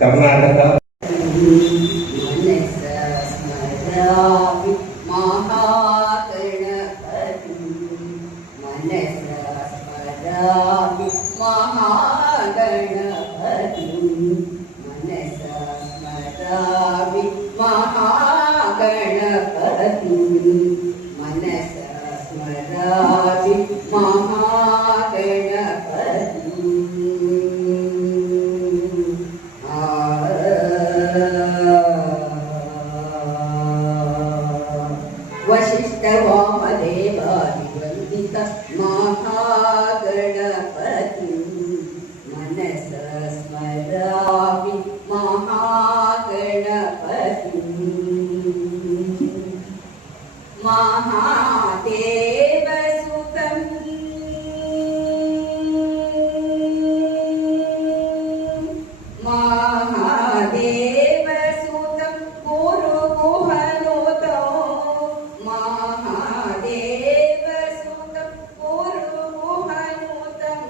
ಕರ್ನಾಟಕ वशिष्ठवामदेवादिवन्दित महागणपति मनस स्मरामि महागणपति महादेवसुतं महादेवसुतं गुरुगुहनुतं महादेवसुतं गुरुगुहनुतं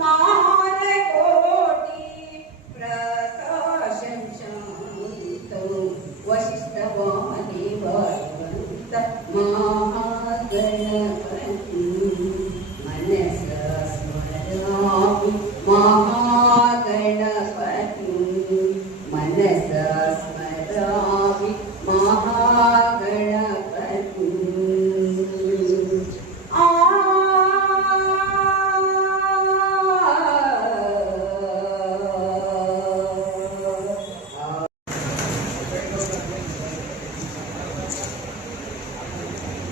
मानकोटि प्रकाशं वशिष्ठवामदेवादिवन्दित महागणपति मनस स्मरामि महागणपति मनस स्मरामि महागणपति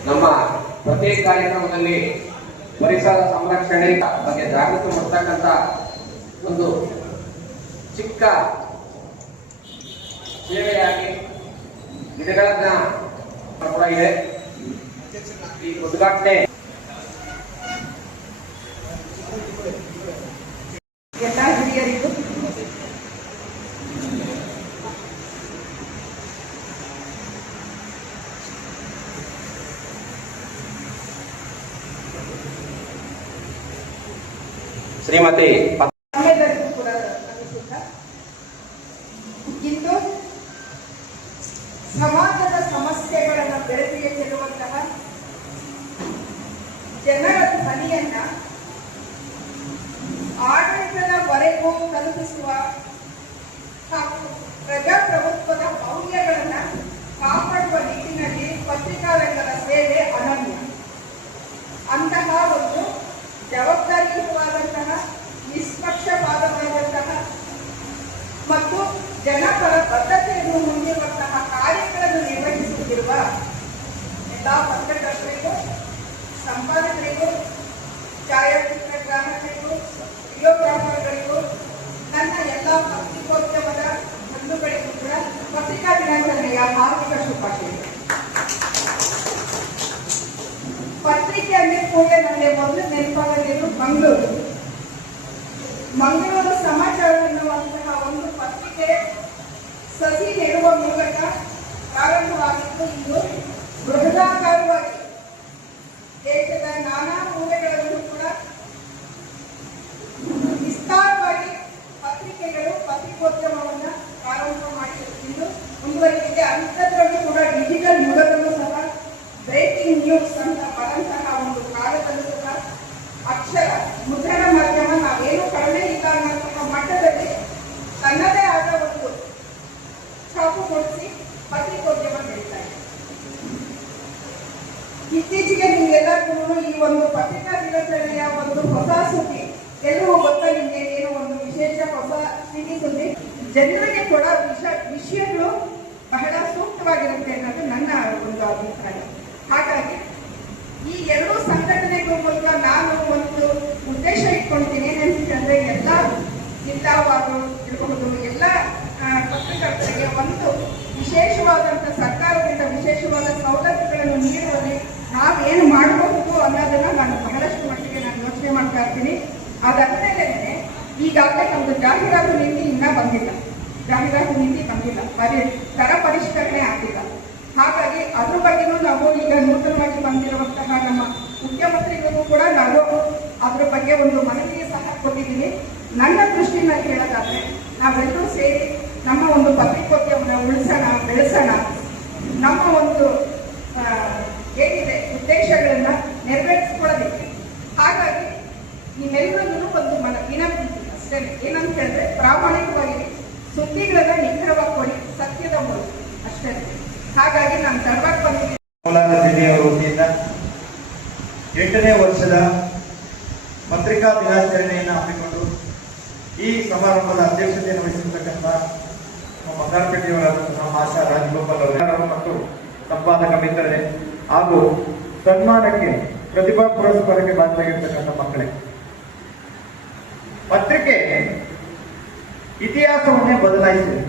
ನಮ್ಮ ಪ್ರತಿ ಕಾರ್ಯಕ್ರಮದಲ್ಲಿ ಪರಿಸರ ಸಂರಕ್ಷಣೆ ಬಗ್ಗೆ ಜಾಗೃತಿ ಮೂಡಿಸತಕ್ಕಂತ ಒಂದು ಚಿಕ್ಕ ಸೇವೆಯಾಗಿ ಗಿಡಗಳನ್ನ ಕೂಡ ಇದೆ. ಈ ಉದ್ಘಾಟನೆ ಎಲ್ಲ ಹಿರಿಯರಿಗೂ ಶ್ರೀಮತಿ ನಮ್ಮೆಲ್ಲರಿಗೂ ಕೂಡ ಅನಿಸುತ್ತಾ ಇಂದು ಸಮಾಜದ ಸಮಸ್ಯೆಗಳನ್ನು ಬೆಳಕಿಗೆ ಚೆಲ್ಲುವಂತಹ ಜನರ ಧ್ವನಿಯನ್ನ ಆಡಳಿತದವರೆಗೂ ತಲುಪಿಸುವ ಹಾಗೂ ಪ್ರಜಾಪ್ರಭುತ್ವದ ಮೌಲ್ಯಗಳನ್ನ ಕಾಪಾಡುವ ನಿಟ್ಟಿನಲ್ಲಿ ಪತ್ರಿಕಾ ರಂಗದ ಸೇವೆ ಅನನ್ಯ. ಅಂತಹ ಒಂದು ಜವಾಬ್ದಾರಿಯುತವಾದಂತಹ ನಿಷ್ಪಕ್ಷಪಾತವಾದಂತಹ ಮತ್ತು ಜನಪರ ಬದ್ಧತೆಯನ್ನು ಹೊಂದಿರುವಂತಹ ಕಾರ್ಯಗಳನ್ನು ನಿರ್ವಹಿಸುತ್ತಿರುವ ಎಲ್ಲ ಪತ್ರಕರ್ತರಿಗೂ, ಸಂಪಾದಕರಿಗೂ, ಛಾಯಾಚಿತ್ರ ಗ್ರಾಹಕರಿಗೂ, ವಿಡಿಯೋಗ್ರಾಫರ್ಗಳಿಗೂ, ನನ್ನ ಎಲ್ಲ ಪತ್ರಿಕೋದ್ಯಮದ ಬಂಧುಗಳಿಗೂ ಕೂಡ ಪತ್ರಿಕಾ ದಿನಾಚರಣೆಯ ಹಾರ್ದಿಕ ಶುಭಾಶಯಗಳು. ಪತ್ರಿಕೆ ಅಂದ್ರೆ ಕೂಡ ನನಗೆ ಮೊದಲು ನೆನಪಾಗಲಿದ್ದು ಮಂಗಳೂರು ಸಮಾಚಾರ ಎನ್ನುವಂತಹ ಒಂದು ಪತ್ರಿಕೆ ಸಸಿ ನೆಡುವ ಮೂಲಕ ಪ್ರಾರಂಭವಾಗಿದ್ದು ಇಂದು ಬೃಹದಾಕಾರವಾಗಿ ದೇಶದ ನಾನಾ ಮೂಲೆಗಳಲ್ಲೂ ಕೂಡ ವಿಸ್ತಾರವಾಗಿ ಪತ್ರಿಕೆಗಳು ಪತ್ರಿಕೋದ್ಯಮವನ್ನ ಪ್ರಾರಂಭ ಮಾಡಿದ್ದು ಮುಂದುವರಿಕೆ. ಅಂಥದ್ರಲ್ಲೂ ಕೂಡ ಡಿಜಿಟಲ್ ಯುಗದಲ್ಲೂ ಸಹ ಬ್ರೇಕಿಂಗ್ ನ್ಯೂಸ್ ಅಂತ ಬರಂತಹ ಒಂದು ಕಾಲದಲ್ಲೂ ಸಹ ಅಕ್ಷರ ಮುದ್ರಣ ಮಾಧ್ಯಮ ನಾವೇನು ಕಡಿಮೆ ಇಲ್ಲ ಅನ್ನೋಂತಹ ಮಟ್ಟದಲ್ಲಿ ತನ್ನದೇ ಆದ ಒಂದು ಛಾಪು ಮೂಡಿಸಿ ಪತ್ರಿಕೋದ್ಯಮ ಬೆಳೀತಾ ಇದೆ. ಇತ್ತೀಚೆಗೆ ನಿಮ್ಗೆಲ್ಲರಿಗೂ ಈ ಒಂದು ಪತ್ರಿಕಾ ದಿನಾಚರಣೆಯ ಒಂದು ಹೊಸ ಸುದ್ದಿ ಎಲ್ಲವೂ ಗೊತ್ತಾ ನಿಮ್ಗೆ? ಏನು ಒಂದು ವಿಶೇಷ ಹೊಸ ಸಿಹಿ ಸುದ್ದಿ, ಜನರಿಗೆ ಕೊಡ ವಿಷಯಗಳು ಬಹಳ ಸೂಕ್ತವಾಗಿರುತ್ತೆ ಅನ್ನೋದು ನನ್ನ ಒಂದು ಅಭಿಪ್ರಾಯ. ಹಾಗಾಗಿ ಈ ಎರಡೂ ಸಂಘಟನೆಗಳ ಮೂಲಕ ನಾನು ಒಂದು ಉದ್ದೇಶ ಇಟ್ಕೊಳ್ತೀನಿ. ಏನಂತಂದ್ರೆ ಎಲ್ಲ ಜಿಲ್ಲಾವಾರು ಇರಬಹುದು, ಎಲ್ಲ ಪತ್ರಕರ್ತರಿಗೆ ಒಂದು ವಿಶೇಷವಾದಂತಹ ಸರ್ಕಾರದಿಂದ ವಿಶೇಷವಾದ ಸವಲತ್ತುಗಳನ್ನು ನೀಡುವಲ್ಲಿ ನಾವೇನು ಮಾಡಬಹುದು ಅನ್ನೋದನ್ನ ನಾನು ಬಹಳಷ್ಟು ಮಟ್ಟಿಗೆ ನಾನು ಯೋಚನೆ ಮಾಡ್ತಾ ಇರ್ತೀನಿ. ಅದಾದ್ಮೇಲೆ ಈಗಾಗಲೇ ನಮ್ದು ಜಾಹೀರಾತು ನೀತಿ ಇನ್ನೂ ಬಂದಿಲ್ಲ, ದರ ಪರಿಷ್ಕರಣೆ ಆಗಿಲ್ಲ. ಹಾಗಾಗಿ ಅದ್ರ ಬಗ್ಗೆನೂ ನಾವು ಈಗ ನೂತನವಾಗಿ ಬಂದಿರುವಂತಹ ನಮ್ಮ ಮುಖ್ಯಮಂತ್ರಿಗಳಿಗೂ ಕೂಡ ನಾನು ಅದ್ರ ಬಗ್ಗೆ ಒಂದು ಮನವಿಗೆ ಸಹ ಕೊಟ್ಟಿದ್ದೀನಿ. ನನ್ನ ದೃಷ್ಟಿನಲ್ಲಿ ಹೇಳೋದಾದ್ರೆ ನಾವೆಲ್ಲರೂ ಸೇರಿ ನಮ್ಮ ಒಂದು ಪತ್ರಿಕೋದ್ಯಮನ ಉಳಿಸೋಣ, ಬೆಳೆಸೋಣ, ನಮ್ಮ ಒಂದು ಏನಿದೆ ಉದ್ದೇಶಗಳನ್ನ ನೆರವೇರಿಸ್ಕೊಳ್ಳೋದಕ್ಕೆ. ಹಾಗಾಗಿ ನಿಮ್ಮೆಲ್ಲರಲ್ಲೂ ಒಂದು ವಿನಂತಿ ಅಷ್ಟೇ, ಏನಂತ ಹೇಳಿದ್ರೆ ಪ್ರಾಮಾಣಿಕವಾಗಿ ಸುದ್ದಿಗಳನ್ನ ನಿಖರವಾಗಿ ಕೊಡಿ, ಸತ್ಯದ ಮೂಲಕ ಅಷ್ಟೇ. ಹಾಗಾಗಿ ನಾನು ತರಬೇಕು ಬಂದಿದ್ದೀನಿ. ಕೋಲಾರ ಜಿಲ್ಲೆಯವರ ವತಿಯಿಂದ 8ನೇ ವರ್ಷದ ಪತ್ರಿಕಾ ದಿನಾಚರಣೆಯನ್ನು ಹಮ್ಮಿಕೊಂಡು ಈ ಸಮಾರಂಭದ ಅಧ್ಯಕ್ಷತೆಯನ್ನು ವಹಿಸಿರ್ತಕ್ಕಂಥ ನಮ್ಮ ಬಂಗಾರಪೇಟೆಯವರಾದಂತಹ ಆಶಾ ರಾಜಗೋಪಾಲ್ ಅವರು ಮತ್ತು ಸಂಪಾದಕ ಮಿತ್ರರೇ ಹಾಗೂ ಸನ್ಮಾನಕ್ಕೆ ಪ್ರತಿಭಾ ಪುರಸ್ಕಾರಕ್ಕೆ ಭಾಗಿಯಾಗಿರ್ತಕ್ಕಂಥ ಮಕ್ಕಳೇ, ಪತ್ರಿಕೆ ಇತಿಹಾಸವನ್ನೇ ಬದಲಾಯಿಸಿದೆ.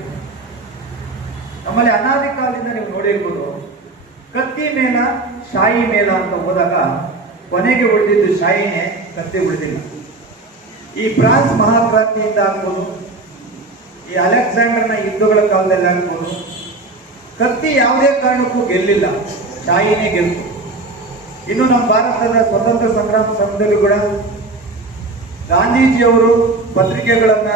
ನಮ್ಮಲ್ಲಿ ಅನಾದಿ ಕಾಲದಿಂದ ನೀವು ನೋಡಿರ್ಬೋದು, ಕತ್ತಿ ಮೇಲ ಶಾಯಿ ಮೇಲ ಅಂತ ಹೋದಾಗ ಕೊನೆಗೆ ಉಳಿದಿದ್ದು ಶಾಯಿನೇ, ಕತ್ತಿ ಉಳಿದಿಲ್ಲ. ಈ ಫ್ರಾನ್ಸ್ ಮಹಾಕ್ರಾಂತಿಯಿಂದ ಆಗ್ಬೋದು, ಈ ಅಲೆಕ್ಸಾಂಡರ್ನ ಯುದ್ಧಗಳ ಕಾಲದಲ್ಲಿ ಆಗ್ಬೋದು, ಕತ್ತಿ ಯಾವುದೇ ಕಾರಣಕ್ಕೂ ಗೆಲ್ಲಿಲ್ಲ, ಶಾಯಿನೇ ಗೆಲ್ತು. ಇನ್ನು ನಮ್ಮ ಭಾರತದ ಸ್ವತಂತ್ರ ಸಂಗ್ರಾಮ ಸಮಯದಲ್ಲೂ ಕೂಡ ಗಾಂಧೀಜಿಯವರು ಪತ್ರಿಕೆಗಳನ್ನ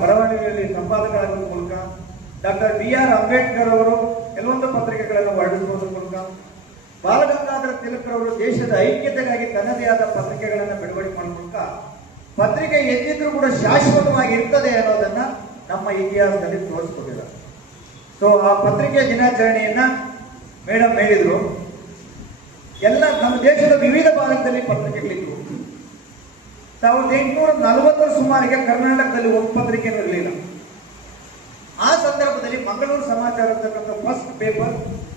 ಬರವಣಿಗೆಯಲ್ಲಿ ಸಂಪಾದಕರಾಗುವ ಮೂಲಕ, ಡಾಕ್ಟರ್ BR ಅಂಬೇಡ್ಕರ್ ಅವರು ಕೆಲವೊಂದು ಪತ್ರಿಕೆಗಳನ್ನು ಹೊರಡಿಸುವುದರ ಮೂಲಕ, ಬಾಲಗಂಗಾಧರ ತಿಲಕರವರು ದೇಶದ ಐಕ್ಯತೆಗಾಗಿ ತನ್ನದೇ ಆದ ಪತ್ರಿಕೆಗಳನ್ನು ಬಿಡುಗಡೆ ಮಾಡುವ ಮೂಲಕ ಪತ್ರಿಕೆ ಎದ್ದಿದ್ರೂ ಕೂಡ ಶಾಶ್ವತವಾಗಿ ಇರ್ತದೆ ಅನ್ನೋದನ್ನ ನಮ್ಮ ಇತಿಹಾಸದಲ್ಲಿ ತೋರಿಸ್ಕೊಟ್ಟಿದ್ದಾರೆ. ಸೊ ಆ ಪತ್ರಿಕೆ ದಿನಾಚರಣೆಯನ್ನ ಮೇಡಮ್ ಹೇಳಿದ್ರು, ಎಲ್ಲ ನಮ್ಮ ದೇಶದ ವಿವಿಧ ಭಾಗದಲ್ಲಿ ಪತ್ರಿಕೆಗಳಿದ್ವು. 1840 ಸುಮಾರಿಗೆ ಕರ್ನಾಟಕದಲ್ಲಿ ಒಂದು ಪತ್ರಿಕೆನೂ ಇರಲಿಲ್ಲ. ಆ ಸಂದರ್ಭದಲ್ಲಿ ಮಂಗಳೂರು ಸಮಾಚಾರ ಅಂತಕ್ಕಂಥ ಫಸ್ಟ್ ಪೇಪರ್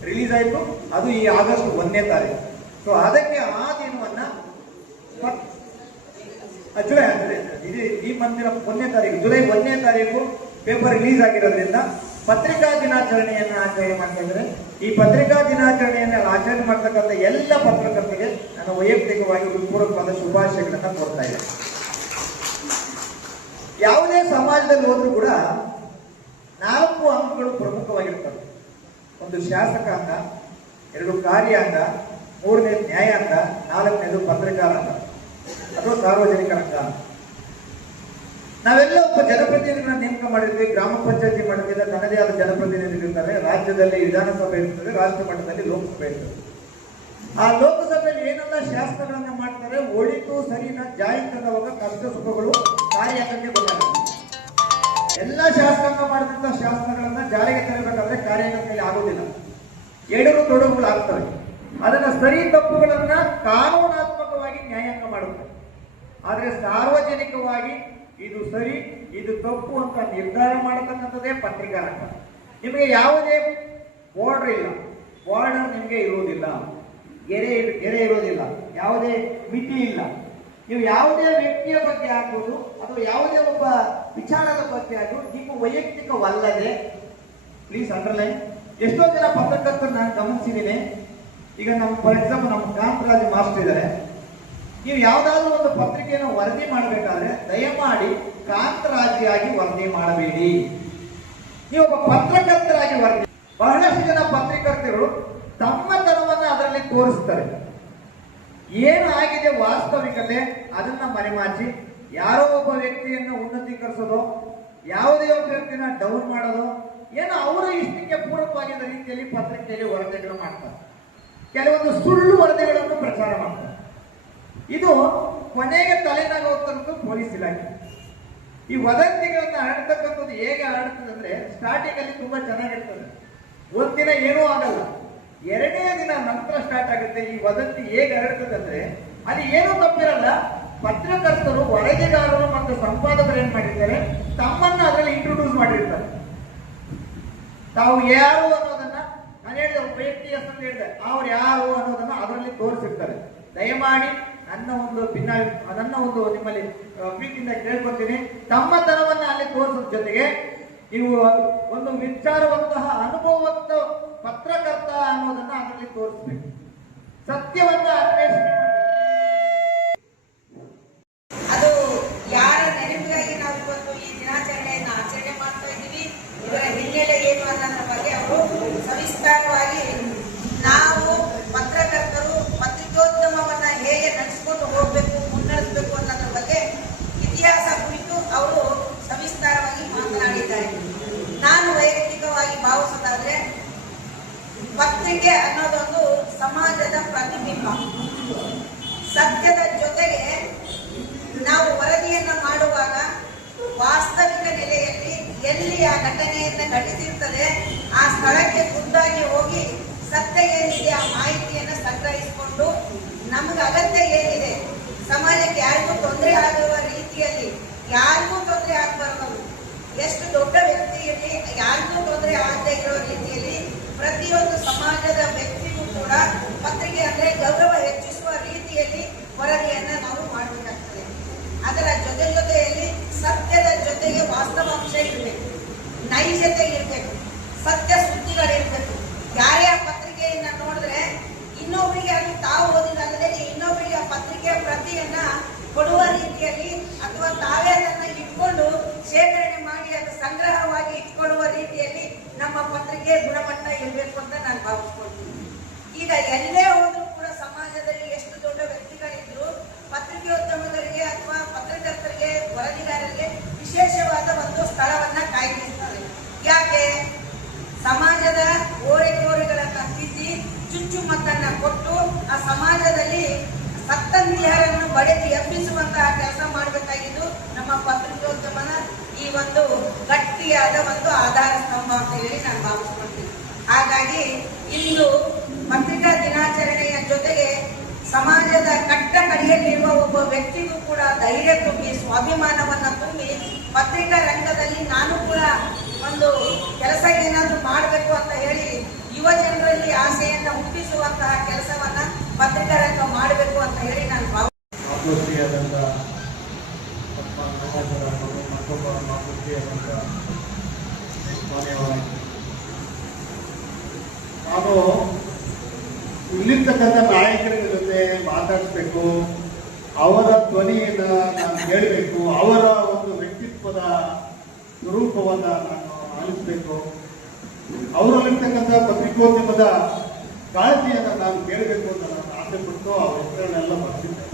ರಿಲೀಸ್ ಆಯಿತು. ಅದು ಈ ಆಗಸ್ಟ್ 1ನೇ ತಾರೀಕು. ಸೊ ಅದಕ್ಕೆ ಆ ದಿನವನ್ನ ಜುಲೈ ಇದು ಈ ಮಂದಿರ 1ನೇ ತಾರೀಕು, ಜುಲೈ 1ನೇ ತಾರೀಕು ಪೇಪರ್ ರಿಲೀಸ್ ಆಗಿರೋದ್ರಿಂದ ಪತ್ರಿಕಾ ದಿನಾಚರಣೆಯನ್ನ ಆಚರಣೆ ಮಾಡ್ತಾ ಇದ್ದಾರೆ. ಈ ಪತ್ರಿಕಾ ದಿನಾಚರಣೆಯನ್ನು ಆಚರಣೆ ಮಾಡ್ತಕ್ಕಂಥ ಎಲ್ಲ ಪತ್ರಕರ್ತರಿಗೆ ನಾನು ವೈಯಕ್ತಿಕವಾಗಿ ಹೃತ್ಪೂರ್ವಕವಾದ ಶುಭಾಶಯಗಳನ್ನ ಕೊಡ್ತಾ ಇದ್ದೇನೆ. ಯಾವುದೇ ಸಮಾಜದಲ್ಲಿ ಹೋದ್ರೂ ಕೂಡ 4 ಅಂಗಗಳು ಪ್ರಮುಖವಾಗಿರ್ತವೆ. ಒಂದು ಶಾಸಕಾಂಗ, 2 ಕಾರ್ಯಾಂಗ, 3ನೇದು ನ್ಯಾಯಾಂಗ, 4ನೇದು ಪತ್ರಿಕಾರಂಗ ಅಥವಾ ಸಾರ್ವಜನಿಕ ರಂಗ. ನಾವೆಲ್ಲ ಒಬ್ಬ ಜನಪ್ರತಿನಿಧಿಗಳನ್ನ ನೇಮಕ ಮಾಡಿರ್ತೀವಿ. ಗ್ರಾಮ ಪಂಚಾಯತಿ ಮಟ್ಟದಿಂದ ತನ್ನದೇ ಆದ ಜನಪ್ರತಿನಿಧಿಗಳಿರ್ತಾರೆ, ರಾಜ್ಯದಲ್ಲಿ ವಿಧಾನಸಭೆ ಇರ್ತದೆ, ರಾಷ್ಟ್ರ ಮಟ್ಟದಲ್ಲಿ ಲೋಕಸಭೆ ಇರ್ತದೆ. ಆ ಲೋಕಸಭೆಯಲ್ಲಿ ಏನೆಲ್ಲ ಶಾಸನಗಳನ್ನ ಮಾಡ್ತಾರೆ, ಒಳಿತು ಸರಿನ ಜಾಯಿತನವಾಗ ಕಷ್ಟ ಸುಖಗಳು ಕಾರ್ಯಾಂಗಕ್ಕೆ ಗೊತ್ತಾಗುತ್ತೆ. ಎಲ್ಲ ಶಾಸಕಾಂಗ ಮಾಡಿದಂತ ಶಾಸನಗಳನ್ನ ಜಾರಿಗೆ ತರಬೇಕಾದ್ರೆ ಕಾರ್ಯಾಂಗದಲ್ಲಿ ಆಗೋದಿಲ್ಲ, ಎಡರು ತೊಡಗುಗಳು ಆಗ್ತವೆ. ಅದನ್ನ ಸರಿ ತಪ್ಪುಗಳನ್ನ ಕಾನೂನಾತ್ಮಕವಾಗಿ ನ್ಯಾಯಾಂಗ ಮಾಡುತ್ತೆ. ಆದ್ರೆ ಸಾರ್ವಜನಿಕವಾಗಿ ಇದು ಸರಿ ಇದು ತಪ್ಪು ಅಂತ ನಿರ್ಧಾರ ಮಾಡತಕ್ಕಂಥದ್ದೇ ಪತ್ರಿಕಾರಂಗ. ನಿಮಗೆ ಯಾವುದೇ ಬಾರ್ಡರ್ ಇಲ್ಲ, ಬಾರ್ಡರ್ ನಿಮಗೆ ಇರುವುದಿಲ್ಲ, ಗೆರೆ ಇರೋದಿಲ್ಲ, ಯಾವುದೇ ಮಿತಿ ಇಲ್ಲ. ನೀವು ಯಾವುದೇ ವ್ಯಕ್ತಿಯ ಬಗ್ಗೆ ಆಗ್ಬೋದು ಅಥವಾ ಯಾವುದೇ ಒಬ್ಬ ವಿಚಾರದ ಬಗ್ಗೆ ಆಗ್ಬೋದು, ನಿಮ್ಮ ವೈಯಕ್ತಿಕವಲ್ಲದೆ, ಪ್ಲೀಸ್ ಅಂಡರ್ಲೈನ್. ಎಷ್ಟೋ ಜನ ಪತ್ರಕರ್ತರು ನಾನು ಗಮನಿಸಿದ್ದೀನಿ. ಈಗ ನಮ್ಮ ಫಾರ್ ಎಕ್ಸಾಂಪಲ್ ನಮ್ಮ ಕಾಂತರಾಜ್ ಮಾಸ್ಟರ್ ಇದ್ದಾರೆ. ನೀವು ಯಾವ್ದಾದ್ರು ಒಂದು ಪತ್ರಿಕೆಯನ್ನು ವರದಿ ಮಾಡಬೇಕಾದ್ರೆ ದಯಮಾಡಿ ಕಾಂತರಾಜಿಯಾಗಿ ವರದಿ ಮಾಡಬೇಡಿ, ನೀವು ಒಬ್ಬ ಪತ್ರಕರ್ತರಾಗಿ ವರದಿ. ಬಹಳಷ್ಟು ಜನ ಪತ್ರಕರ್ತರು ತಮ್ಮತನವನ್ನ ಅದರಲ್ಲಿ ತೋರಿಸ್ತಾರೆ. ಏನು ಆಗಿದೆ ವಾಸ್ತವಿಕತೆ ಅದನ್ನ ಮರೆಮಾಚಿ ಯಾರೋ ಒಬ್ಬ ವ್ಯಕ್ತಿಯನ್ನು ಉನ್ನತೀಕರಿಸೋದು, ಯಾವುದೇ ಒಬ್ಬ ವ್ಯಕ್ತಿನ ಡೌನ್ ಮಾಡೋದು, ಏನೋ ಅವರ ಇಷ್ಟಕ್ಕೆ ಪೂರಕವಾಗಿದ್ದ ರೀತಿಯಲ್ಲಿ ಪತ್ರಿಕೆಯಲ್ಲಿ ವರದಿಗಳು ಮಾಡ್ತಾರೆ. ಕೆಲವೊಂದು ಸುಳ್ಳು ವರದಿಗಳನ್ನು ಪ್ರಚಾರ ಮಾಡ್ತಾರೆ. ಇದು ಕೊನೆಗೆ ತಲೆನಾಗೋಗ್ತಕ್ಕಂಥ ಪೊಲೀಸ್ ಇಲಾಖೆ. ಈ ವದಂತಿಗಳನ್ನ ಹರಡ್ತಕ್ಕಂಥದ್ದು ಹೇಗೆ ಹರಡ್ತದೆ ಅಂದ್ರೆ, ಸ್ಟಾರ್ಟಿಂಗ್ ಅಲ್ಲಿ ತುಂಬಾ ಚೆನ್ನಾಗಿರ್ತದೆ, ಒಂದಿನ ಏನೂ ಆಗಲ್ಲ, 2ನೇ ದಿನ ನಂತರ ಸ್ಟಾರ್ಟ್ ಆಗುತ್ತೆ. ಈ ವದಂತಿ ಹೇಗೆ ಹರಡ್ತದೆ ಅಂದ್ರೆ, ಅಲ್ಲಿ ಏನೂ ತಪ್ಪಿರಲ್ಲ. ಪತ್ರಕರ್ತರು, ವರದಿಗಾರರು ಮತ್ತು ಸಂಪಾದಕರು ಏನ್ ಮಾಡಿರ್ತಾರೆ, ತಮ್ಮನ್ನ ಅದರಲ್ಲಿ ಇಂಟ್ರೊಡ್ಯೂಸ್ ಮಾಡಿರ್ತಾರೆ. ತಾವು ಯಾರು ಅನ್ನೋದನ್ನ ನಾನು ಹೇಳಿದೆ, ಒಬ್ಬ ವ್ಯಕ್ತಿ ಅಂತ ಹೇಳಿದೆ, ಅವ್ರು ಯಾರು ಅನ್ನೋದನ್ನ ಅದರಲ್ಲಿ ತೋರಿಸಿರ್ತಾರೆ. ದಯಮಾಡಿ ನನ್ನ ಒಂದು ನಿಮ್ಮಲ್ಲಿ ಪ್ರೀತಿಯಿಂದ ಕೇಳ್ಕೊತೀನಿ, ತಮ್ಮತನವನ್ನ ಅಲ್ಲಿ ತೋರಿಸೋದ್ರ ಜೊತೆಗೆ ನೀವು ಒಂದು ವಿಚಾರವಂತಹ ಅನುಭವವಂತ ಪತ್ರಕರ್ತ ಅನ್ನೋದನ್ನ ಅದರಲ್ಲಿ ತೋರಿಸ್ಬೇಕು. ಸತ್ಯವನ್ನ ಅನ್ವೇಷಣೆ ಅದು ಯಾರ ನೆನಪಿಗಾಗಿ ನಾವು ಇವತ್ತು ಈ ದಿನಾಚರಣೆಯನ್ನು ಆಚರಣೆ ಮಾಡ್ತಾ ಇದ್ದೀವಿ, ಇದರ ಹಿನ್ನೆಲೆ ಏನು ಅನ್ನೋದ್ರ ಬಗ್ಗೆ ಅವರು ಸವಿಸ್ತಾರವಾಗಿ, ನಾವು ಪತ್ರಕರ್ತರು ಪತ್ರಿಕೋದ್ಯಮವನ್ನ ಹೇಗೆ ನಡೆಸ್ಕೊಂಡು ಹೋಗ್ಬೇಕು, ಮುನ್ನಡೆಸಬೇಕು ಅನ್ನೋದ್ರ ಬಗ್ಗೆ ಇತಿಹಾಸ ಘಟನೆಯನ್ನ ಘಟಿಸಿರ್ತದೆ ಆ ಸ್ಥಳಕ್ಕೆ ಖುದ್ದಾಗಿ ಹೋಗಿ ಸತ್ಯ ಏನಿದೆ ಆ ಮಾಹಿತಿಯನ್ನ ಸಂಗ್ರಹಿಸಿಕೊಂಡು ನಮಗೆ ಅಗತ್ಯ ಏನಿದೆ, ಸಮಾಜಕ್ಕೆ ಯಾರಿಗೂ ತೊಂದರೆ ಆಗುವ ರೀತಿಯಲ್ಲಿ, ಯಾರಿಗೂ ತೊಂದರೆ ಆಗಬಾರದು, ಎಷ್ಟು ದೊಡ್ಡ ವ್ಯಕ್ತಿ ಇರಲಿ ಯಾರಿಗೂ ತೊಂದರೆ ಆಗದೆ ಇರೋ ರೀತಿಯಲ್ಲಿ ಪ್ರತಿಯೊಂದು ಸಮಾಜದ ವ್ಯಕ್ತಿಗೂ ಕೂಡ ಪತ್ರಿಕೆ ಅಂದ್ರೆ ಗೌರವ ಹೆಚ್ಚಿಸುವ ರೀತಿಯಲ್ಲಿ ವರದಿಯನ್ನ ನಾವು ಮಾಡಬೇಕಾಗ್ತದೆ. ಅದರ ಜೊತೆಯಲ್ಲಿ ಸತ್ಯದ ಜೊತೆಗೆ ವಾಸ್ತವಾಂಶ ಇರಬೇಕು, ನೈಜತೆ ಇರಬೇಕು, ಸತ್ಯ ಸುದ್ದಿಗಳಿರ್ಬೇಕು. ಯಾರೇ ಆ ಪತ್ರಿಕೆಯನ್ನ ನೋಡಿದ್ರೆ ಇನ್ನೊಬ್ಬರಿಗೆ ಅದು ತಾವು ಓದಿದಲ್ಲದೆ ಇನ್ನೊಬ್ಬರಿಗೆ ಆ ಪತ್ರಿಕೆಯ ಪ್ರತಿಯನ್ನ ಕೊಡುವ ರೀತಿಯಲ್ಲಿ ಅಥವಾ ತಾವೇ ಅದನ್ನ ಇಟ್ಕೊಂಡು ಶೇಖರಣೆ ಮಾಡಿ ಅದು ಸಂಗ್ರಹವಾಗಿ ಇಟ್ಕೊಳ್ಳುವ ರೀತಿಯಲ್ಲಿ ನಮ್ಮ ಪತ್ರಿಕೆ ಗುಣಮಟ್ಟ ಇರಬೇಕು ಅಂತ ನಾನು ಭಾವಿಸ್ಕೊಳ್ತೀನಿ. ಈಗ ಎಲ್ಲೇ ಹೋದ್ರೂ ಕೂಡ ಸಮಾಜದಲ್ಲಿ ಎಷ್ಟು ದೊಡ್ಡ ವ್ಯಕ್ತಿಗಳಿದ್ರು ಪತ್ರಿಕೋದ್ಯಮಗಳಿಗೆ ಅಥವಾ ಪತ್ರಕರ್ತರಿಗೆ, ವರದಿಗಾರರಿಗೆ ವಿಶೇಷವಾದ ಒಂದು ಸ್ಥಳವನ್ನ ಕಾಯ್ದಿರ್ತಾರೆ. ಯಾಕೆ? ಸಮಾಜದ ಓರೆಕೋರೆಗಳನ್ನ ತಿದ್ದಿ ಚುಚ್ಚುಮತ್ತನ್ನ ಕೊಟ್ಟು ಆ ಸಮಾಜದಲ್ಲಿ ಸತ್ತಂತಿಹರನ್ನು ಬಡಿದು ಎಬ್ಬಿಸುವಂತಹ ಕೆಲಸ ಮಾಡಬೇಕಾಗಿದ್ದು ನಮ್ಮ ಪತ್ರಿಕೋದ್ಯಮನ ಈ ಒಂದು ಗಟ್ಟಿಯಾದ ಒಂದು ಆಧಾರ ಸ್ತಂಭ ಅಂತ ಹೇಳಿ ನಾನು ಭಾವಿಸ್ಕೊಳ್ತೀನಿ. ಹಾಗಾಗಿ ಇಂದು ಪತ್ರಿಕಾ ದಿನಾಚರಣೆಯ ಜೊತೆಗೆ ಸಮಾಜದ ಕಟ್ಟ ಕಡೆಯಲ್ಲಿರುವ ಒಬ್ಬ ವ್ಯಕ್ತಿಗೂ ಕೂಡ ಧೈರ್ಯ ತುಂಬಿ ಸ್ವಾಭಿಮಾನವನ್ನ ತುಂಬಿ ಪತ್ರಿಕಾ ರಂಗದಲ್ಲಿ ನಾನು ಕೂಡ ಒಂದು ಕೆಲಸ ಏನಾದ್ರೂ ಮಾಡಬೇಕು ಅಂತ ಹೇಳಿ ಯುವ ಜನರಲ್ಲಿ ಆಸೆಯನ್ನ ಹುಟ್ಟಿಸುವಂತಹ ಕೆಲಸವನ್ನ ಪತ್ರಿಕಾ ರಂಗ ಮಾಡಬೇಕು ಅಂತ ಹೇಳಿ ನಾನು ಮಾತೃಶ್ರೀಯಾದಂಥ ಮತ್ತೊಬ್ಬ ಮಾತೃಶ್ರೀಯಾದಂಥ ನಾನು ಇಲ್ಲಿರ್ತಕ್ಕಂಥ ನಾಯಕರ ಜೊತೆ ಮಾತಾಡಿಸ್ಬೇಕು, ಅವರ ಧ್ವನಿಯನ್ನು ನಾನು ಕೇಳಬೇಕು, ಅವರ ಒಂದು ವ್ಯಕ್ತಿತ್ವದ ಸ್ವರೂಪವನ್ನು ನಾನು ಆಲಿಸಬೇಕು, ಅವರಲ್ಲಿರ್ತಕ್ಕಂಥ ಪತ್ರಿಕೋದ್ಯಮದ ಕಾಳಜಿಯನ್ನು ನಾನು ಕೇಳಬೇಕು ಅಂತ ನಾನು ಆಸೆ ಪಟ್ಟು ಅವ್ರ ಹೆಸರನ್ನೆಲ್ಲ ಬರ್ತಿದ್ದೆ.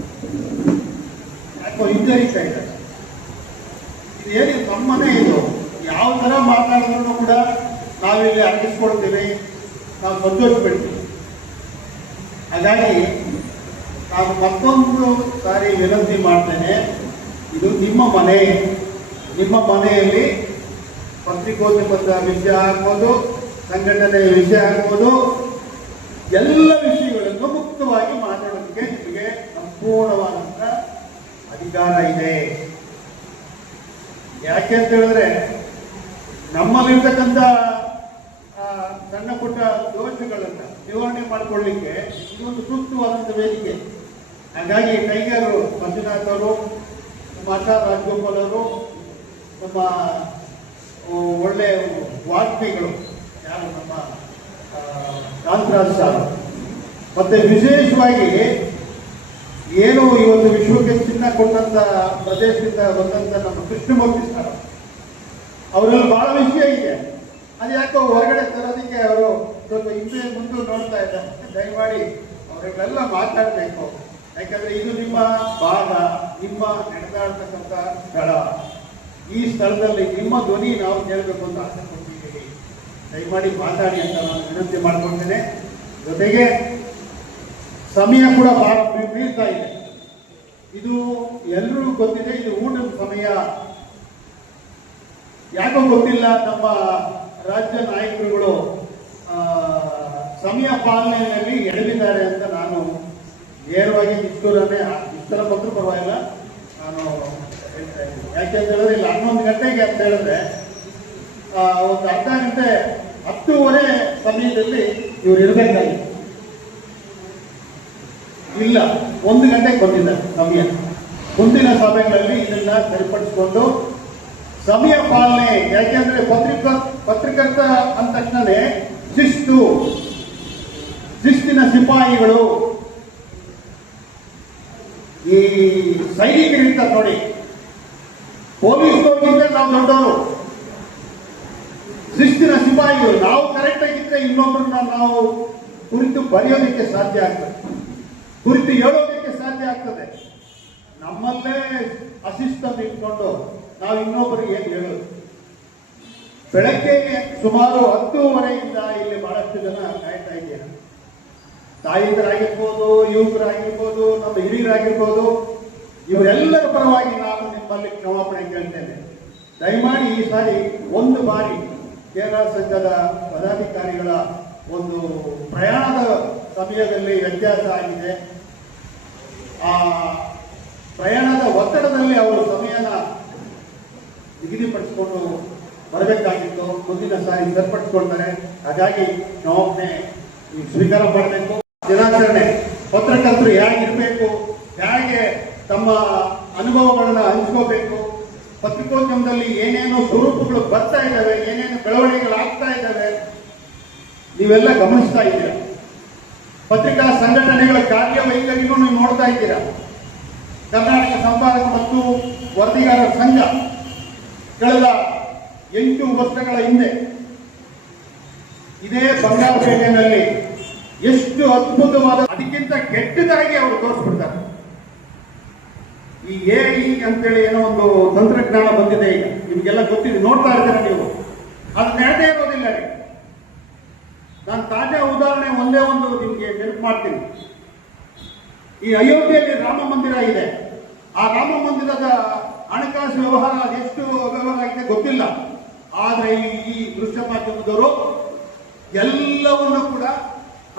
ಯಾಕೋ ಹಿಂಜರಿತಾ ಇದೆ. ಇದೇನು ನಮ್ಮನೆ ಇದು, ಯಾವ ಥರ ಮಾತಾಡಿದ್ರು ಕೂಡ ನಾವಿಲ್ಲಿ ಅರ್ಪಿಸ್ಕೊಳ್ತೀವಿ, ನಾವು ಸಂತೋಷಪಡ್ತೀವಿ. ಹಾಗಾಗಿ ನಾನು ಮತ್ತೊಂದು ಸಾರಿ ವಿನಂತಿ ಮಾಡ್ತೇನೆ, ಇದು ನಿಮ್ಮ ಮನೆ, ನಿಮ್ಮ ಮನೆಯಲ್ಲಿ ಪತ್ರಿಕೋದ್ಯಮದ ವಿಷಯ ಆಗ್ಬೋದು, ಸಂಘಟನೆಯ ವಿಷಯ ಆಗ್ಬೋದು, ಎಲ್ಲ ವಿಷಯಗಳನ್ನು ಮುಕ್ತವಾಗಿ ಮಾತಾಡೋದಕ್ಕೆ ನಿಮಗೆ ಸಂಪೂರ್ಣವಾದಂಥ ಅಧಿಕಾರ ಇದೆ. ಯಾಕೆ ಅಂತ ಹೇಳಿದ್ರೆ ನಮ್ಮಲ್ಲಿರ್ತಕ್ಕಂಥ ಸಣ್ಣ ಪುಟ್ಟ ದೋಷಗಳನ್ನು ನಿವಾರಣೆ ಮಾಡಿಕೊಳ್ಳಿಕ್ಕೆ ಇದೊಂದು ಸೂಕ್ತವಾದಂಥ ವೇದಿಕೆ. ಹಾಗಾಗಿ ಟೈಗರ್ ಮಂಜುನಾಥ್ ಅವರು, ನಮ್ಮ ಆಶಾ ರಾಜಗೋಪಾಲ್ ಅವರು, ನಮ್ಮ ಒಳ್ಳೆ ವಾಗ್ಮಿಗಳು ಯಾರು ನಮ್ಮ ಕಾಂತರಾಜ್ ಸಾರ್, ಮತ್ತೆ ವಿಶೇಷವಾಗಿ ಏನು ಇವತ್ತು ವಿಶ್ವಕ್ಕೆ ಚಿನ್ನ ಕೊಟ್ಟಂತ ಪ್ರದೇಶದಿಂದ ಬಂದಂತ ನಮ್ಮ ಕೃಷ್ಣಮೂರ್ತಿ ಸರ್, ಅವರಲ್ಲಿ ಬಹಳ ವಿಷಯ ಇದೆ. ಅದು ಯಾಕೋ ಹೊರಗಡೆ ತರೋದಕ್ಕೆ ಅವರು ಸ್ವಲ್ಪ ಹಿಂದೆ ಮುಂದೆ ನೋಡ್ತಾ ಇದ್ದಾರೆ. ದಯಮಾಡಿ ಅವರಿಗೆಲ್ಲ ಮಾತಾಡಬೇಕು. ಯಾಕಂದ್ರೆ ಇದು ನಿಮ್ಮ ಭಾಗ, ನಿಮ್ಮ ನಡೆದಾಡ್ತಕ್ಕಂಥ ಸ್ಥಳ. ಈ ಸ್ಥಳದಲ್ಲಿ ನಿಮ್ಮ ಧ್ವನಿ ನಾವು ಕೇಳಬೇಕು ಅಂತ ಆಸೆ ಪಡ್ತಿದ್ದೀವಿ. ದಯಮಾಡಿ ಮಾತಾಡಿ ಅಂತ ನಾನು ವಿನಂತಿ ಮಾಡ್ಕೊಳ್ತೇನೆ. ಜೊತೆಗೆ ಸಮಯ ಕೂಡ ಬಹಳ ಮೀರ್ತಾ ಇದೆ. ಇದು ಎಲ್ಲರಿಗೂ ಗೊತ್ತಿದೆ, ಇದು ಊಟದ ಸಮಯ. ಯಾಕೋ ಗೊತ್ತಿಲ್ಲ, ನಮ್ಮ ರಾಜ್ಯ ನಾಯಕರುಗಳು ಸಮಯ ಪಾಲನೆಯಲ್ಲಿ ಎಡವಿದ್ದಾರೆ ಅಂತ ನಾನು ನೇರವಾಗಿ ಇಷ್ಟರ ಬಂದರೂ ಪರವಾಗಿಲ್ಲ ನಾನು ಹೇಳ್ತಾ ಇದ್ದೀನಿ. ಯಾಕೆಂತ ಹೇಳಿದ್ರೆ ಇಲ್ಲಿ 11 ಗಂಟೆಗೆ ಅಂತ ಹೇಳಿದ್ರೆ ಒಂದು ಅರ್ಧ ಗಂಟೆ 10:30 ಸಮಯದಲ್ಲಿ ಇವ್ರು ಇರಬೇಕಾಗಿತ್ತು. ಇಲ್ಲ, 1 ಗಂಟೆಗೆ ಬಂದಿದ್ದಾರೆ ಸಮಯ. ಮುಂದಿನ ಸಭೆಗಳಲ್ಲಿ ಇದನ್ನ ಸರಿಪಡಿಸಿಕೊಂಡು ಸಮಯ ಪಾಲನೆ, ಯಾಕೆಂದ್ರೆ ಪತ್ರಕರ್ತ ಅಂದ ತಕ್ಷಣವೇ ಶಿಸ್ತಿನ ಸಿಪಾಯಿಗಳು, ಈ ಸೈನಿಕರಿರ್ತಾರೆ ನೋಡಿ, ಪೊಲೀಸ್ನವ್ರಿಗಿಂತ ನಾವು ದೊಡ್ಡವರು, ಶಿಸ್ತಿನ ಸಿಪಾಯಿಗಳು. ನಾವು ಕರೆಕ್ಟ್ ಆಗಿದ್ರೆ ಇನ್ನೊಬ್ಬರನ್ನ ನಾವು ಕುರಿತು ಬರೆಯೋದಕ್ಕೆ ಸಾಧ್ಯ ಆಗ್ತದೆ, ಕುರಿತು ಹೇಳೋದಕ್ಕೆ ಸಾಧ್ಯ ಆಗ್ತದೆ. ನಮ್ಮಲ್ಲೇ ಅಶಿಸ್ತನ್ನು ಇಟ್ಕೊಂಡು ನಾವು ಇನ್ನೊಬ್ಬರಿಗೆ ಏನು ಹೇಳೋದು? ಬೆಳಗ್ಗೆ ಸುಮಾರು 10:30 ಇಲ್ಲಿ ಬಹಳಷ್ಟು ಜನ ಕಾಯ್ತಾ ಇದ್ದೀರಾ. ತಾಯಿಯರಾಗಿರ್ಬೋದು, ಯುವಕರಾಗಿರ್ಬೋದು, ನಮ್ಮ ಹಿರಿಯರಾಗಿರ್ಬೋದು, ಇವರೆಲ್ಲರ ಪರವಾಗಿ ನಾನು ನಿಮ್ಮಲ್ಲಿ ಕ್ಷಮಾಪಣೆ ಕೇಳ್ತೇನೆ. ದಯಮಾಡಿ ಈ ಸಾರಿ ಒಂದು ಬಾರಿ ಕೇರಳ ಸಂಘದ ಪದಾಧಿಕಾರಿಗಳ ಒಂದು ಪ್ರಯಾಣದ ಸಮಯದಲ್ಲಿ ವ್ಯತ್ಯಾಸ ಆಗಿದೆ. ಆ ಪ್ರಯಾಣದ ಒತ್ತಡದಲ್ಲಿ ಅವರು ಸಮಯನ ನಿಗದಿಪಡಿಸಿಕೊಂಡು ಬರಬೇಕಾಗಿತ್ತು. ಮುಂದಿನ ಸಾರಿ ಸರಿಪಡಿಸ್ಕೊಳ್ತಾರೆ. ಹಾಗಾಗಿ ನಾವೊಮ್ಮೆ ಸ್ವೀಕಾರ ಮಾಡಬೇಕು. ದಿನಾಚರಣೆ ಪತ್ರಕರ್ತರು ಹೇಗಿರಬೇಕು, ಹೇಗೆ ತಮ್ಮ ಅನುಭವಗಳನ್ನ ಹಂಚ್ಕೋಬೇಕು, ಪತ್ರಿಕೋದ್ಯಮದಲ್ಲಿ ಏನೇನು ಸ್ವರೂಪಗಳು ಬರ್ತಾ ಇದ್ದಾವೆ, ಏನೇನು ಬೆಳವಣಿಗೆಗಳಾಗ್ತಾ ಇದ್ದಾವೆ, ನೀವೆಲ್ಲ ಗಮನಿಸ್ತಾ ಇದ್ದೀರಾ. ಪತ್ರಿಕಾ ಸಂಘಟನೆಗಳ ಕಾರ್ಯವೈಖರಿಗೂ ನೀವು ನೋಡ್ತಾ ಇದ್ದೀರಾ. ಕರ್ನಾಟಕ ಸಂಪಾದಕ ಮತ್ತು ವರದಿಗಾರರ ಸಂಘ ಕಳೆದ 8 ವರ್ಷಗಳ ಹಿಂದೆ ಇದೇ ಬಂಗಾರಪೇಟೆಯಲ್ಲಿ ಎಷ್ಟು ಅದ್ಭುತವಾದ, ಅದಕ್ಕಿಂತ ಕೆಟ್ಟದಾಗಿ ಅವರು ತೋರಿಸ್ಬಿಡ್ತಾರೆ. ಈ AI ಅಂತೇಳಿ ಏನೋ ಒಂದು ತಂತ್ರಜ್ಞಾನ ಬಂದಿದೆ ಈಗ, ನಿಮ್ಗೆಲ್ಲ ಗೊತ್ತಿದೆ, ನೋಡ್ತಾ ಇದ್ದೀರಾ ನೀವು. ಅದು ನಡೆದೇ ಇರೋದಿಲ್ಲ ರೀ. ನಾನು ತಾಜಾ ಉದಾಹರಣೆ ಒಂದೇ ಒಂದು ನಿಮ್ಗೆ ನೆನಪು ಮಾಡ್ತೀನಿ. ಈ ಅಯೋಧ್ಯೆಯಲ್ಲಿ ರಾಮ ಮಂದಿರ ಇದೆ. ಆ ರಾಮ ಮಂದಿರದ ಹಣಕಾಸು ವ್ಯವಹಾರ ಅದೆಷ್ಟು ವ್ಯವಹಾರ ಆಗಿದೆ ಗೊತ್ತಿಲ್ಲ. ಆದ್ರೆ ಈ ದೃಶ್ಯ ಮಾಧ್ಯಮದವರು ಎಲ್ಲವನ್ನೂ ಕೂಡ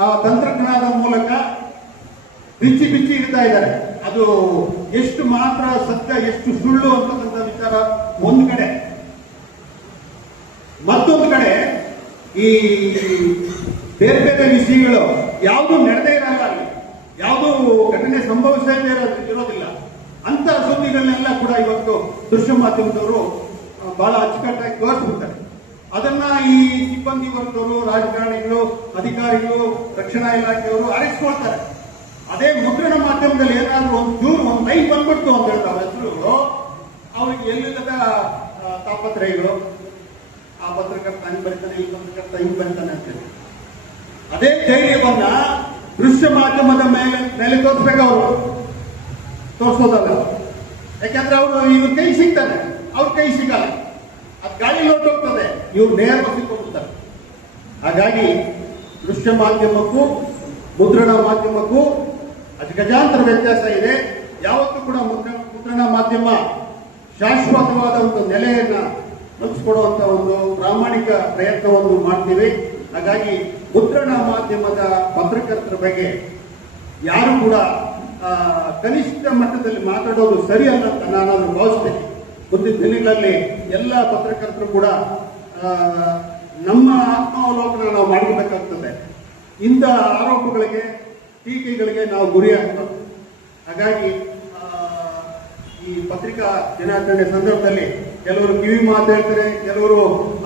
ಆ ತಂತ್ರಜ್ಞಾನದ ಮೂಲಕ ಬಿಚ್ಚಿ ಇಡ್ತಾ ಇದ್ದಾರೆ. ಅದು ಎಷ್ಟು ಮಾತ್ರ ಸತ್ಯ, ಎಷ್ಟು ಸುಳ್ಳು ಅಂತಕ್ಕಂಥ ವಿಚಾರ ಒಂದು ಕಡೆ. ಮತ್ತೊಂದು ಕಡೆ ಈ ಬೇರೆ ಬೇರೆ ವಿಷಯಗಳು ಯಾವುದು ನಡೆದೇ ಇರಲ್ಲ, ಅಲ್ಲಿ ಯಾವುದು ಘಟನೆ ಸಂಭವಿಸದೇ ಇರೋದಿಲ್ಲ. ಅಂತ ಸುದ್ದಿಗಳನ್ನೆಲ್ಲ ಕೂಡ ಇವತ್ತು ದೃಶ್ಯ ಮಾಧ್ಯಮದವರು ಬಹಳ ಅಚ್ಚುಕಟ್ಟಾಗಿ ತೋರಿಸ್ಬಿಡ್ತಾರೆ. ಅದನ್ನ ಈ ಸಿಬ್ಬಂದಿ ವರ್ಗದವರು, ರಾಜಕಾರಣಿಗಳು, ಅಧಿಕಾರಿಗಳು, ರಕ್ಷಣಾ ಇಲಾಖೆಯವರು ಆರಿಸ್ಕೊಳ್ತಾರೆ. ಅದೇ ಮುದ್ರಣ ಮಾಧ್ಯಮದಲ್ಲಿ ಏನಾದ್ರೂ ಒಂದು ಲೈನ್ ಬಂದ್ಬಿಡ್ತು ಅಂತ ಹೇಳ್ತಾರೆ ಹೆಸರು, ಅವ್ರಿಗೆ ಎಲ್ಲಿಲ್ಲದ ತಾಪತ್ರಯಗಳು. ಆ ಪತ್ರಕರ್ತ ಹಂಗ್ ಬರೀತಾನೆ, ಈ ಪತ್ರಕರ್ತ ಹಿಂಗ್ ಬರೀತಾನೆ ಅಂತೇಳಿ ಅದೇ ಧೈರ್ಯವನ್ನ ದೃಶ್ಯ ಮಾಧ್ಯಮದ ಮೇಲೆ ತೋರಿಸ್ಬೇಕು. ಅವರು ತೋರಿಸೋದಲ್ಲ. ಯಾಕಂದ್ರೆ ಅವರು ಇವ್ರ ಕೈ ಸಿಗ್ತಾನೆ, ಅವ್ರ ಕೈ ಸಿಗಲ್ಲ. ಅದು ಗಾಳಿ ಹೊರಟೋಗ್ತದೆ, ಇವ್ರು ನೇರವಾಗಿ ಸಿಕ್ಕೋಗ್ತಾರೆ. ಹಾಗಾಗಿ ದೃಶ್ಯ ಮಾಧ್ಯಮಕ್ಕೂ ಮುದ್ರಣ ಮಾಧ್ಯಮಕ್ಕೂ ಗಜಾಂತರ ವ್ಯತ್ಯಾಸ ಇದೆ. ಯಾವತ್ತೂ ಕೂಡ ಮುದ್ರಣ ಮಾಧ್ಯಮ ಶಾಶ್ವತವಾದ ಒಂದು ನೆಲೆಯನ್ನ ಕಲ್ಪಿಸಿಕೊಡುವಂತ ಒಂದು ಪ್ರಾಮಾಣಿಕ ಪ್ರಯತ್ನವನ್ನು ಮಾಡ್ತೀವಿ. ಹಾಗಾಗಿ ಮುದ್ರಣ ಮಾಧ್ಯಮದ ಪತ್ರಕರ್ತರ ಬಗ್ಗೆ ಯಾರು ಕೂಡ ಕನಿಷ್ಠ ಮಟ್ಟದಲ್ಲಿ ಮಾತಾಡೋದು ಸರಿಯಲ್ಲ ಅಂತ ನಾನು ಭಾವಿಸ್ತೇನೆ. ಮುಂದಿನ ದಿನಗಳಲ್ಲಿ ಎಲ್ಲ ಪತ್ರಕರ್ತರು ಕೂಡ ನಮ್ಮ ಆತ್ಮಾವಲೋಕನ ನಾವು ಮಾಡಬೇಕಾಗ್ತದೆ. ಇಂಥ ಆರೋಪಗಳಿಗೆ, ಟೀಕೆಗಳಿಗೆ ನಾವು ಗುರಿಯಾಗ್ತದೆ. ಹಾಗಾಗಿ ಈ ಪತ್ರಿಕಾ ದಿನಾಚರಣೆ ಸಂದರ್ಭದಲ್ಲಿ ಕೆಲವರು ಕಿವಿ ಮಾತಾಡ್ತಾರೆ, ಕೆಲವರು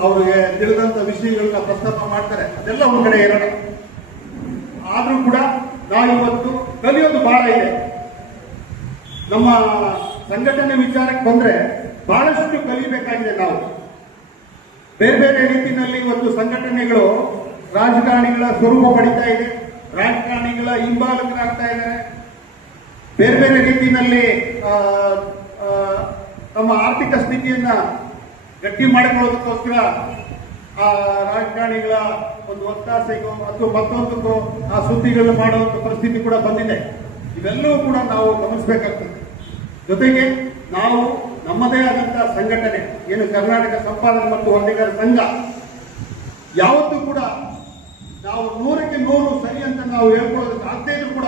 ಅವರಿಗೆ ತಿಳಿದಂತ ವಿಷಯಗಳನ್ನ ಪ್ರಸ್ತಾಪ ಮಾಡ್ತಾರೆ. ಅದೆಲ್ಲ ಒಂದ್ ಕಡೆ ಇರೋಣ. ಆದ್ರೂ ಕೂಡ ನಾವು ಇವತ್ತು ಕಲಿಯೋದು ಬಹಳ ಇದೆ. ನಮ್ಮ ಸಂಘಟನೆ ವಿಚಾರಕ್ಕೆ ಬಂದ್ರೆ ಬಹಳಷ್ಟು ಕಲಿಬೇಕಾಗಿದೆ. ನಾವು ಬೇರೆ ಬೇರೆ ರೀತಿಯಲ್ಲಿ ಇವತ್ತು ಸಂಘಟನೆಗಳು ರಾಜಕಾರಣಿಗಳ ಸ್ವರೂಪ ಪಡಿತಾ ಇದೆ, ರಾಜಕಾರಣಿಗಳ ಹಿಂಬಾಲಕರಾಗ್ತಾ ಇದ್ದಾರೆ. ಬೇರೆ ಬೇರೆ ರೀತಿಯಲ್ಲಿ ತಮ್ಮ ಆರ್ಥಿಕ ಸ್ಥಿತಿಯನ್ನ ಗಟ್ಟಿ ಮಾಡಿಕೊಳ್ಳೋದಕ್ಕೋಸ್ಕರ ಆ ರಾಜಕಾರಣಿಗಳ ಒಂದು ಒತ್ತಾಸೆಗೋ ಅಥವಾ ಮತ್ತೊಂದಕ್ಕೋ ಆ ಸುದ್ದಿಗಳನ್ನು ಮಾಡುವಂತ ಪರಿಸ್ಥಿತಿ ಕೂಡ ಬಂದಿದೆ. ಇವೆಲ್ಲವೂ ಕೂಡ ನಾವು ಗಮನಿಸಬೇಕಾಗ್ತದೆ. ಜೊತೆಗೆ ನಾವು ನಮ್ಮದೇ ಆದಂತಹ ಸಂಘಟನೆ ಏನು ಕರ್ನಾಟಕ ಸಂಪಾದಕ ಮತ್ತು ವರದಿಗಾರರ ಸಂಘ, ಯಾವತ್ತೂ ಕೂಡ ನಾವು 100ಕ್ಕೆ 100 ಸರಿ ಅಂತ ನಾವು ಹೇಳ್ಕೊಳ್ಳೋದಕ್ಕೆ ಆಗದೇ ಇದ್ರು ಕೂಡ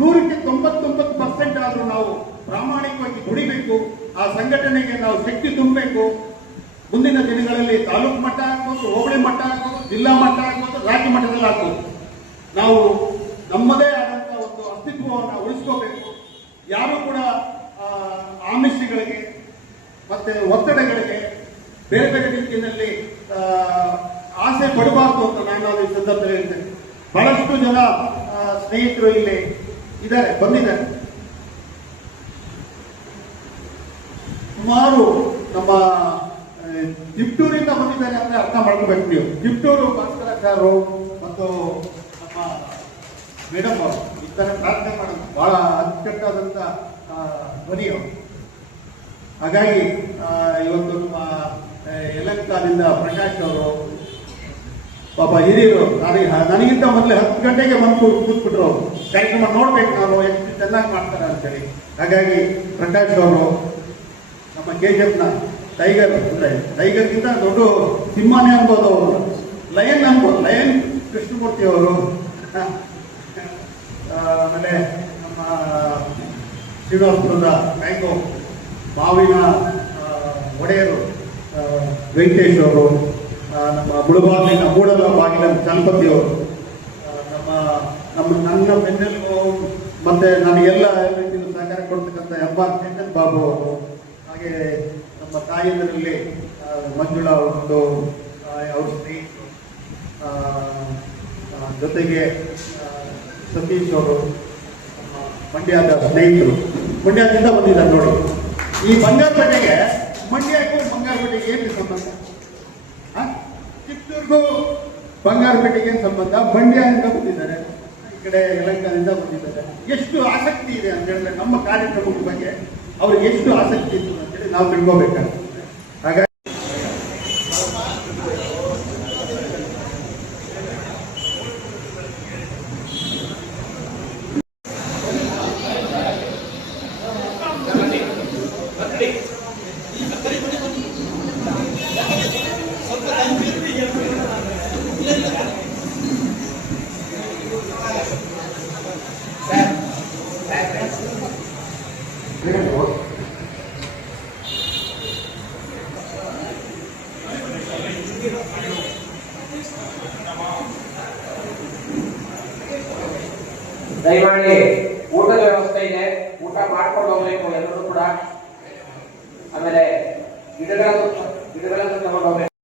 100ಕ್ಕೆ 99% ಆದ್ರೂ ನಾವು ಪ್ರಾಮಾಣಿಕವಾಗಿ ದುಡಿಬೇಕು. ಆ ಸಂಘಟನೆಗೆ ನಾವು ಶಕ್ತಿ ತುಂಬಬೇಕು. ಮುಂದಿನ ದಿನಗಳಲ್ಲಿ ತಾಲೂಕು ಮಟ್ಟ ಆಗ್ಬೋದು, ಹೋಬಳಿ ಮಟ್ಟ ಆಗ್ಬೋದು, ಜಿಲ್ಲಾ ಮಟ್ಟ ಆಗ್ಬೋದು, ರಾಜ್ಯ ಮಟ್ಟದಲ್ಲಿ ಆಗ್ಬೋದು, ನಾವು ನಮ್ಮದೇ ಆದಂತಹ ಒಂದು ಅಸ್ತಿತ್ವವನ್ನು ಉಳಿಸ್ಕೋಬೇಕು. ಯಾರು ಕೂಡ ಆಮಿಷಗಳಿಗೆ ಮತ್ತೆ ಒತ್ತಡಗಳಿಗೆ ಬೇರೆ ಬೇರೆ ರೀತಿಯಲ್ಲಿ ಆಸೆ ಪಡಬಾರ್ದು ಅಂತ ನಾನು ಈ ಸಂದರ್ಭದಲ್ಲಿ ಹೇಳ್ತೇನೆ. ಬಹಳಷ್ಟು ಜನ ಸ್ನೇಹಿತರು ಇಲ್ಲಿ ಇದ್ದಾರೆ, ಬಂದಿದ್ದಾರೆ. ಸುಮಾರು ನಮ್ಮ ಜಿಪ್ಟೂರಿಂದ ಬಂದಿದ್ದಾರೆ ಅಂದ್ರೆ ಅರ್ಥ ಮಾಡ್ಕೋಬೇಕು ನೀವು. ಜಿಪ್ಟೂರು ಭಾಸ್ಕರಾಚಾರ್ಯರು ಮತ್ತು ನಮ್ಮ ಮೇಡಮ್ ಅವರು ಈ ತರ ಪ್ರಾರ್ಥನೆ ಮಾಡೋದು ಬಹಳ ಅಚ್ಚುಕಟ್ಟಾದಂತ ಧ್ವನಿಯವರು. ಹಾಗಾಗಿ ಇವತ್ತು ನಮ್ಮ ಯಲಹಂಕದಿಂದ ಪ್ರಕಾಶ್ ಅವರು ಪಾಪ ಹಿರಿಯರು, ನನಗಿಂತ ಮೊದಲೇ 10 ಗಂಟೆಗೆ ಬಂದು ಕೂತ್ಬಿಟ್ರು ಅವರು. ಕಾರ್ಯಕ್ರಮ ನೋಡ್ಬೇಕು ನಾನು ಎಷ್ಟು ಚೆನ್ನಾಗಿ ಮಾಡ್ತಾರೆ ಅಂತೇಳಿ. ಹಾಗಾಗಿ ಪ್ರಕಾಶ್ ಅವರು ನಮ್ಮ KGF ನ ಟೈಗರ್ ಅಂದ್ರೆ ಟೈಗರ್ಗಿಂತ ದೊಡ್ಡ ಸಿಂಹನೇ ಅನ್ಬೋದು ಅವರು, ಲಯನ್ ಅನ್ಬೋದು, ಲಯನ್ ಕೃಷ್ಣಮೂರ್ತಿ ಅವರು. ಆಮೇಲೆ ನಮ್ಮ ಶ್ರೀನಿವಾಸಪುರದ ಮ್ಯಾಂಗೋ ಮಾವಿನ ಒಡೆಯರು ವೆಂಕಟೇಶ್ ಅವರು, ನಮ್ಮ ಮುಳುಬಾಗಿಲಿನ ಮೂಡಲ ಬಾಗಿಲ ಚಲಪತಿ ಅವರು, ನನ್ನ ಬೆನ್ನೆಲುಬು ಮತ್ತೆ ನನಗೆಲ್ಲ ರೀತಿಯಲ್ಲೂ ಸಹಕಾರ ಕೊಡ್ತಕ್ಕಂಥ ಹೆಬ್ಬಾರ್ ಚೇತನ್ ಬಾಬು ಅವರು, ಹಾಗೆ ನಮ್ಮ ತಾಯಂದರಲ್ಲಿ ಮಂಜುಳಾ ಒಂದು ಅವ್ರ ಸ್ನೇಹಿತರು, ಜೊತೆಗೆ ಸತೀಶ್ ಅವರು ಮಂಡ್ಯದ ಸ್ನೇಹಿತರು, ಮಂಡ್ಯದಿಂದ ಬಂದಿದ್ದಾರೆ ನೋಡಿ. ಈ ಬಂಗಾರಪೇಟೆಗೆ ಮಂಡ್ಯಕ್ಕೂ ಬಂಗಾರಪೇಟೆಗೆ ಏನು ಸಂಬಂಧ? ಚಿತ್ತೂರಿಗೂ ಬಂಗಾರಪೇಟೆಗೆ ಏನು ಸಂಬಂಧ? ಮಂಡ್ಯದಿಂದ ಬಂದಿದ್ದಾರೆ, ಈ ಕಡೆ ಯಲಹಂಕದಿಂದ ಬಂದಿದ್ದಾರೆ. ಎಷ್ಟು ಆಸಕ್ತಿ ಇದೆ ಅಂತ ಹೇಳಿದ್ರೆ ನಮ್ಮ ಕಾರ್ಯಕ್ರಮದ ಬಗ್ಗೆ ಅವ್ರಿಗೆ ಎಷ್ಟು ಆಸಕ್ತಿ ಇತ್ತು ಅಂತೇಳಿ ನಾವು ತಿಳ್ಕೋಬೇಕಾಗ್ತದೆ. ಹಾಗಾಗಿ ದಯಮಾಡಿ ಊಟದ ವ್ಯವಸ್ಥೆ ಇದೆ, ಊಟ ಮಾಡ್ಕೊಂಡು ಹೋಗ್ಬೇಕು ಎಲ್ಲರೂ ಕೂಡ. ಆಮೇಲೆ ಗಿಡಗಳನ್ನು ತಗೊಂಡು ಹೋಗ್ಬೇಕು.